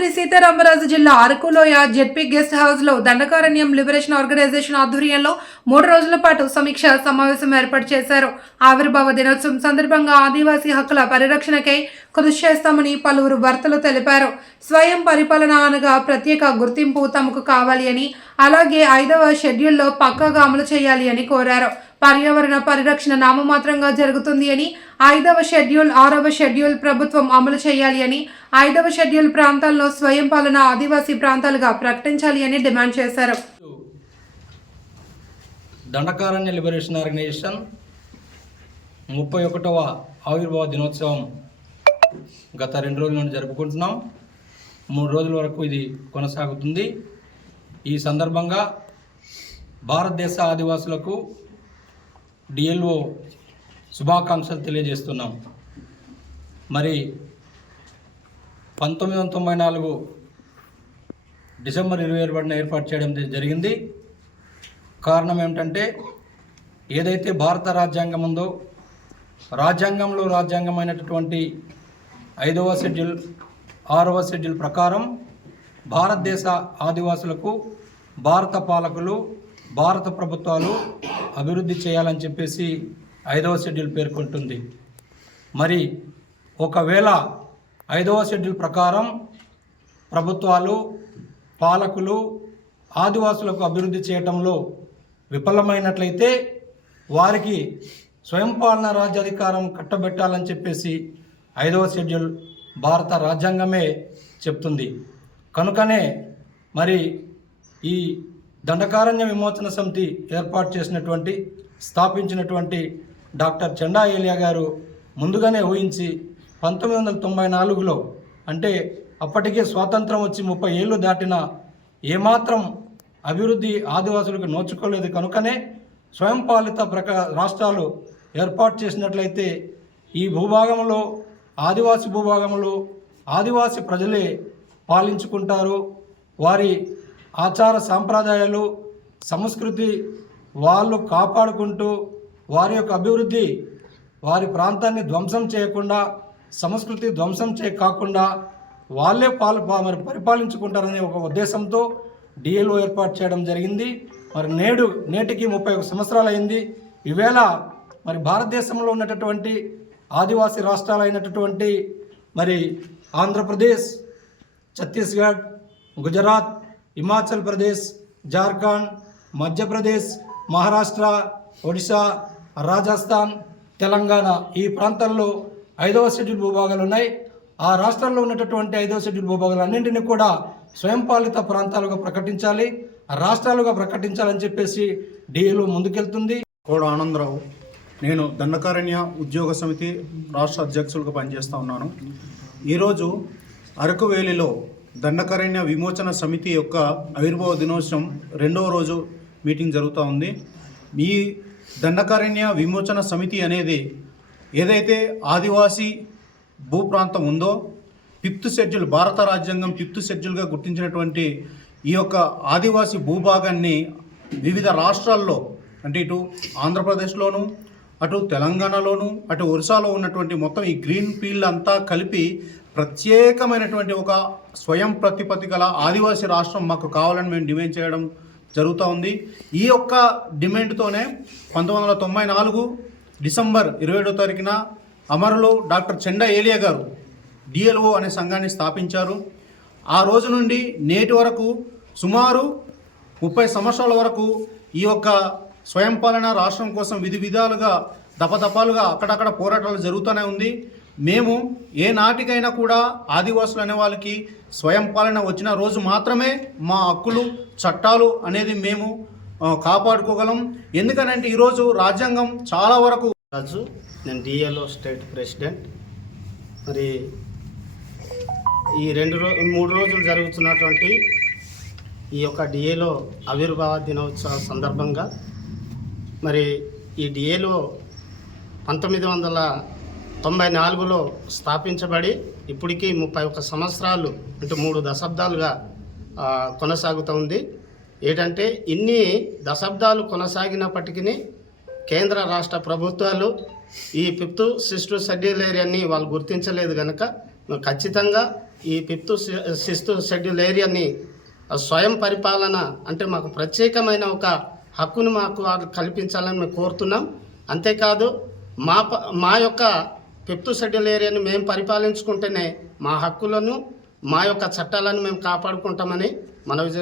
అల్లూరి సీతారామరాజు జిల్లా అరకులోయ ZP guest హౌస్లో Dandakaranya liberation organisation ఆధ్వర్యంలో మూడు రోజుల పాటు సమీక్ష సమావేశం ఏర్పాటు చేశారు. ఆవిర్భావ దినోత్సవం సందర్భంగా ఆదివాసీ హక్కుల పరిరక్షణకై కృషి చేస్తామని పలువురు భర్తలు తెలిపారు. స్వయం పరిపాలన అనగా ప్రత్యేక గుర్తింపు తమకు కావాలి అని అలాగే ఐదవ షెడ్యూల్లో పక్కాగా అమలు చేయాలి అని కోరారు. పర్యావరణ పరిరక్షణ నామమాత్రంగా జరుగుతుంది అని ఐదవ షెడ్యూల్ ఆరవ షెడ్యూల్ ప్రభుత్వం అమలు చేయాలి అని ఐదవ షెడ్యూల్ ప్రాంతాల్లో స్వయం పాలన ఆదివాసీ ప్రాంతాలుగా ప్రకటించాలి అని డిమాండ్ చేశారు. దండకారణ్య లిబరేషన్ ఆర్గనైజేషన్ ముప్పై ఒకటవ ఆవిర్భావ దినోత్సవం గత రెండు రోజుల నుండి జరుపుకుంటున్నాం. మూడు రోజుల వరకు ఇది కొనసాగుతుంది. ఈ సందర్భంగా భారతదేశ ఆదివాసులకు డిఎల్ఓ శుభాకాంక్షలు తెలియజేస్తున్నాం. మరి పంతొమ్మిది వందల తొంభై నాలుగు డిసెంబర్ ఇరవై ఏడున ఏర్పాటు చేయడం జరిగింది. కారణం ఏమిటంటే ఏదైతే భారత రాజ్యాంగం ఉందో రాజ్యాంగంలో రాజ్యాంగమైనటువంటి ఐదవ షెడ్యూల్ ఆరవ షెడ్యూల్ ప్రకారం భారతదేశ ఆదివాసులకు భారత పాలకులు భారత ప్రభుత్వాలు అభివృద్ధి చేయాలని చెప్పేసి ఐదవ షెడ్యూల్ పేర్కొంటుంది. మరి ఒకవేళ ఐదవ షెడ్యూల్ ప్రకారం ప్రభుత్వాలు పాలకులు ఆదివాసులకు అభివృద్ధి చేయటంలో విఫలమైనట్లయితే వారికి స్వయం పాలన రాజ్యాధికారం కట్టబెట్టాలని చెప్పేసి ఐదవ షెడ్యూల్ భారత రాజ్యాంగమే చెప్తుంది. కనుకనే మరి ఈ దండకారణ్య విమోచన సమితి ఏర్పాటు చేసినటువంటి స్థాపించినటువంటి డాక్టర్ చెండా ఏలియా గారు ముందుగానే ఊహించి పంతొమ్మిది వందల తొంభై నాలుగులో అంటే అప్పటికే స్వాతంత్రం వచ్చి ముప్పై ఏళ్ళు దాటిన ఏమాత్రం అభివృద్ధి ఆదివాసులకు నోచుకోలేదు. కనుకనే స్వయం పాలిత ప్రక రాష్ట్రాలు ఏర్పాటు చేసినట్లయితే ఈ భూభాగంలో ఆదివాసి భూభాగంలో ఆదివాసి ప్రజలే పాలించుకుంటారు. వారి ఆచార సాంప్రదాయాలు సంస్కృతి వాళ్ళు కాపాడుకుంటూ వారి యొక్క అభివృద్ధి వారి ప్రాంతాన్ని ధ్వంసం చేయకుండా సంస్కృతి ధ్వంసం చేయ కాకుండా వాళ్ళే పాలు మరి పరిపాలించుకుంటారనే ఒక ఉద్దేశంతో డిఎల్ఓ ఏర్పాటు చేయడం జరిగింది. మరి నేడు నేటికి ముప్పై ఒక సంవత్సరాలు అయింది ఈవేళ మరి భారతదేశంలో ఉన్నటువంటి ఆదివాసీ రాష్ట్రాలు అయినటువంటి మరి ఆంధ్రప్రదేశ్ ఛత్తీస్గఢ్ గుజరాత్ హిమాచల్ ప్రదేశ్ జార్ఖండ్ మధ్యప్రదేశ్ మహారాష్ట్ర ఒడిశా రాజస్థాన్ తెలంగాణ ఈ ప్రాంతాల్లో ఐదవ షెడ్యూల్ భూభాగాలు ఉన్నాయి. ఆ రాష్ట్రాల్లో ఉన్నటువంటి ఐదవ షెడ్యూల్ భూభాగాలు అన్నింటినీ కూడా స్వయం పాలిత ప్రాంతాలుగా ప్రకటించాలి. రాష్ట్రాలుగా ప్రకటించాలని చెప్పేసి డిఏలో ముందుకెళ్తుంది. కోడ ఆనందరావు నేను దండకారణ్య ఉద్యోగ సమితి రాష్ట్ర అధ్యక్షులుగా పనిచేస్తూ ఉన్నాను. ఈరోజు అరకు వేలిలో దండకారణ్య విమోచన సమితి యొక్క ఆవిర్భావ దినోత్సవం రెండవ రోజు మీటింగ్ జరుగుతూ ఉంది. ఈ దండకారణ్య విమోచన సమితి అనేది ఏదైతే ఆదివాసీ భూప్రాంతం ఉందో ఫిఫ్త్ షెడ్యూల్ భారత రాజ్యాంగం ఫిఫ్త్ షెడ్యూల్గా గుర్తించినటువంటి ఈ యొక్క ఆదివాసీ భూభాగాన్ని వివిధ రాష్ట్రాల్లో అంటే ఇటు ఆంధ్రప్రదేశ్లోను అటు తెలంగాణలోను అటు ఒరిస్సాలో ఉన్నటువంటి మొత్తం ఈ గ్రీన్ ఫీల్డ్ అంతా కలిపి ప్రత్యేకమైనటువంటి ఒక స్వయం ప్రతిపత్తి గల ఆదివాసీ రాష్ట్రం మాకు కావాలని మేము డిమాండ్ చేయడం జరుగుతూ ఉంది. ఈ యొక్క డిమాండ్తోనే పంతొమ్మిది వందల తొంభై నాలుగు డిసెంబర్ ఇరవై ఏడో తారీఖున అమరులు డాక్టర్ చెండా ఏలియా గారు డిఎల్ఓ అనే సంఘాన్ని స్థాపించారు. ఆ రోజు నుండి నేటి వరకు సుమారు ముప్పై సంవత్సరాల వరకు ఈ యొక్క స్వయం పాలన రాష్ట్రం కోసం విధి విధాలుగా దపదపాలుగా అక్కడక్కడ పోరాటాలు జరుగుతూనే ఉంది. మేము ఏ నాటికైనా కూడా ఆదివాసులు అనే వాళ్ళకి స్వయం పాలన వచ్చిన రోజు మాత్రమే మా హక్కులు చట్టాలు అనేది మేము కాపాడుకోగలం. ఎందుకనంటే ఈరోజు రాజ్యాంగం చాలా వరకు రాజు నేను డిఎల్ఓ స్టేట్ ప్రెసిడెంట్ మరి ఈ రెండు రో మూడు రోజులు జరుగుతున్నటువంటి ఈ యొక్క డిఏలో ఆవిర్భావ దినోత్సవ సందర్భంగా మరి ఈ డిఏలో పంతొమ్మిది వందల తొంభై నాలుగులో స్థాపించబడి ఇప్పటికీ ముప్పై ఒక్క సంవత్సరాలు అంటే మూడు దశాబ్దాలుగా కొనసాగుతూ ఉంది. ఏంటంటే ఇన్ని దశాబ్దాలు కొనసాగినప్పటికీ కేంద్ర రాష్ట్ర ప్రభుత్వాలు ఈ ఫిఫ్త్ సిక్స్త్ షెడ్యూల్ ఏరియాని వాళ్ళు గుర్తించలేదు కనుక ఖచ్చితంగా ఈ ఫిఫ్త్ శిస్తు షెడ్యూల్ ఏరియాని స్వయం పరిపాలన అంటే మాకు ప్రత్యేకమైన ఒక హక్కును మాకు కల్పించాలని మేము కోరుతున్నాం. అంతేకాదు మా ప- మా యొక్క ఫిఫ్త్ షెడ్యూల్ ఏరియాని మేము పరిపాలించుకుంటేనే మా హక్కులను మా యొక్క చట్టాలను మేము కాపాడుకుంటామని మనవి చేస్తున్నాం.